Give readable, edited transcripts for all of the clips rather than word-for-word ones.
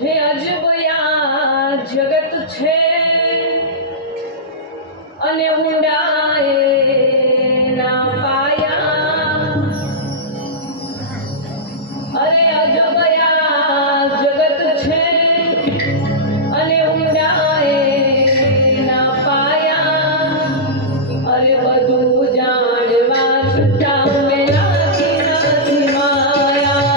હે અજબયા જગત છે અને ઊંડાએ ના પાયા. અરે અજબયા જગત છે અને ઊંડાએ ના પાયા. અરે બધું જાણવા છતાં મેલાતી નથી માયા.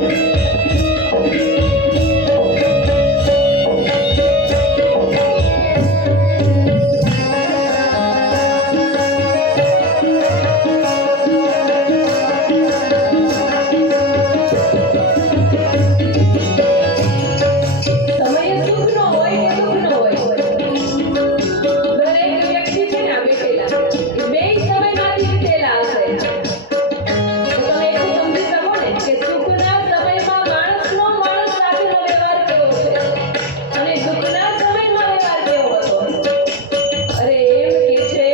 સમય સુખનો હોય કે દુઃખનો હોય, દરેક વ્યક્તિ છે ને આ બેઠેલા એ બેય સમયમાંથી વીતેલા હશે. તો તમે એટલું સમજી શકો ને કે સુખના સમયમાં માણસ સાથેનો વ્યવહાર કેવો છે અને દુઃખના સમયમાં વ્યવહાર કેવો હતો. અરે એમ કે છે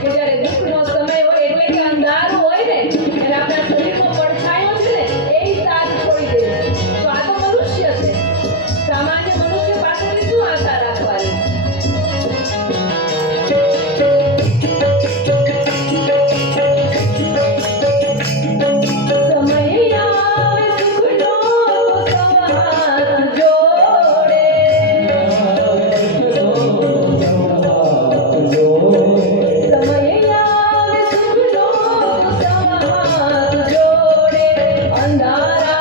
કે જ્યારે દુઃખનો સમય હોય એટલે કે અંધારું હોય ને અને આપણા શરીરમાં પડછાયો છે ને એ સાથ છોડી દે. તો આ તો મનુષ્ય છે. સામાન્ય મનુષ્ય પાસેથી શું આશા રાખવાની? સમય આવે સુખનો તો સાથ જોડે. સમય આવે સુખનો તો સાથ જોડે. અંધારા